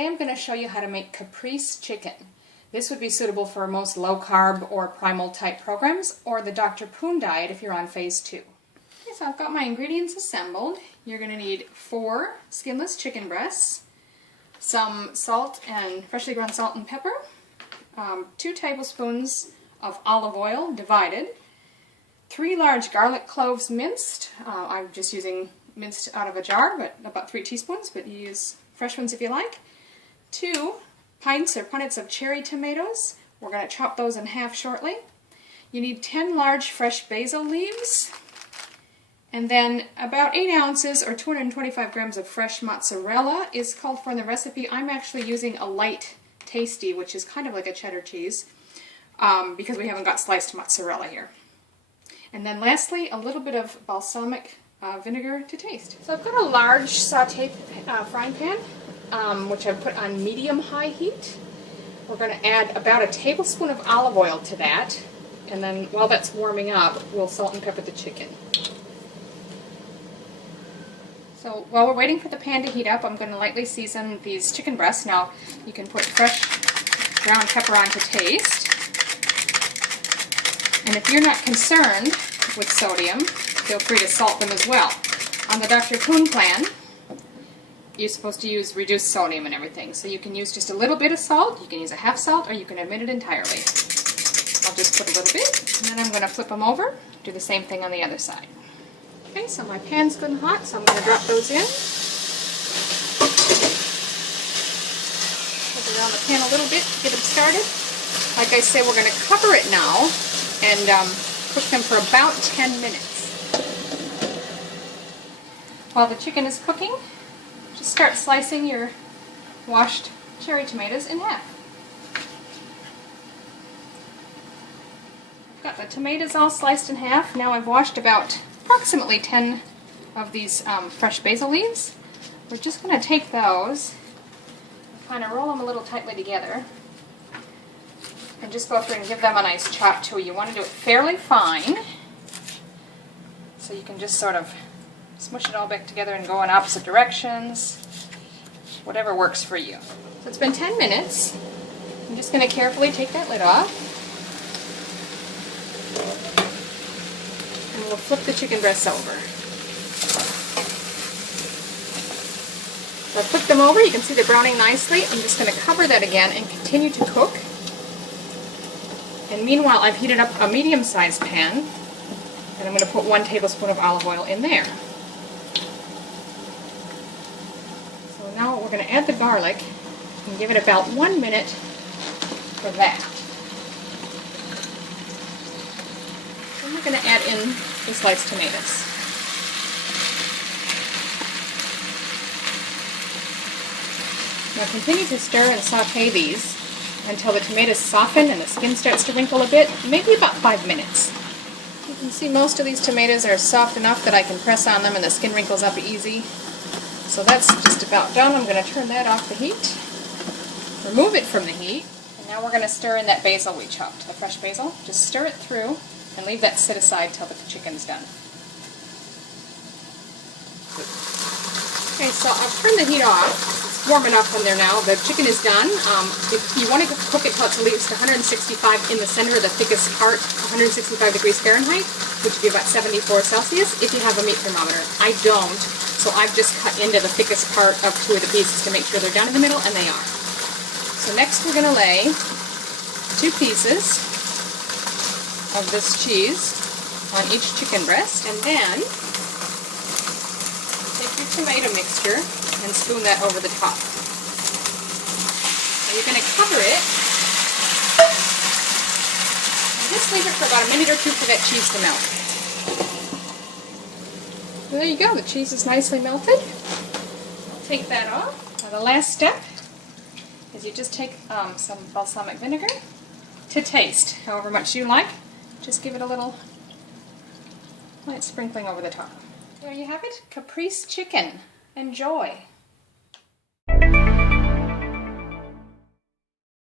Today I'm going to show you how to make caprese chicken. This would be suitable for most low-carb or primal type programs, or the Dr. Poon diet if you're on phase 2. Okay, so I've got my ingredients assembled. You're going to need 4 skinless chicken breasts, some salt and freshly ground salt and pepper, 2 tablespoons of olive oil divided, 3 large garlic cloves minced. I'm just using minced out of a jar, but about 3 teaspoons, but you use fresh ones if you like. 2 pints or punnets of cherry tomatoes. We're going to chop those in half shortly. You need 10 large fresh basil leaves, and then about 8 ounces or 225 grams of fresh mozzarella is called for in the recipe. I'm actually using a light tasty, which is kind of like a cheddar cheese, because we haven't got sliced mozzarella here. And then lastly, a little bit of balsamic vinegar to taste. So I've got a large sauté frying pan, which I've put on medium-high heat. We're going to add about a tablespoon of olive oil to that, and then while that's warming up, we'll salt and pepper the chicken. So while we're waiting for the pan to heat up, I'm going to lightly season these chicken breasts. Now, you can put fresh ground pepper on to taste. And if you're not concerned with sodium, feel free to salt them as well. On the Dr. Poon plan, you're supposed to use reduced sodium and everything. So you can use just a little bit of salt, you can use a half salt, or you can omit it entirely. I'll just put a little bit, and then I'm going to flip them over, do the same thing on the other side. Okay, so my pan's good and hot, so I'm going to drop those in. Put it around the pan a little bit to get them started. Like I say, we're going to cover it now and cook them for about 10 minutes. While the chicken is cooking, just start slicing your washed cherry tomatoes in half. I've got the tomatoes all sliced in half. Now I've washed about approximately 10 of these fresh basil leaves. We're just going to take those, kind of roll them a little tightly together, and just go through and give them a nice chop too. You want to do it fairly fine, so you can just sort of smush it all back together and go in opposite directions, whatever works for you. So it's been 10 minutes. I'm just going to carefully take that lid off, and we'll flip the chicken breasts over. So I've flipped them over. You can see they're browning nicely. I'm just going to cover that again and continue to cook. And meanwhile, I've heated up a medium-sized pan, and I'm going to put 1 tablespoon of olive oil in there. So now we're going to add the garlic and give it about 1 minute for that. Then we're going to add in the sliced tomatoes. Now continue to stir and sauté these until the tomatoes soften and the skin starts to wrinkle a bit, maybe about 5 minutes. You can see most of these tomatoes are soft enough that I can press on them and the skin wrinkles up easy. So that's just about done. I'm going to turn that off the heat, remove it from the heat, and now we're going to stir in that basil we chopped, the fresh basil. Just stir it through and leave that sit aside till the chicken's done. Okay, so I've turned the heat off. Warm enough in there now. The chicken is done. If you want to cook it till it's at least 165 in the center, the thickest part, 165 degrees Fahrenheit, which would be about 74 Celsius, if you have a meat thermometer. I don't, so I've just cut into the thickest part of 2 of the pieces to make sure they're down in the middle, and they are. So next we're going to lay 2 pieces of this cheese on each chicken breast, and then take your tomato mixture and spoon that over the top. Now you're going to cover it and just leave it for about a minute or 2 for that cheese to melt. So there you go, the cheese is nicely melted. I'll take that off. Now the last step is you just take some balsamic vinegar to taste, however much you like. Just give it a little light sprinkling over the top. There you have it, caprese chicken. Enjoy!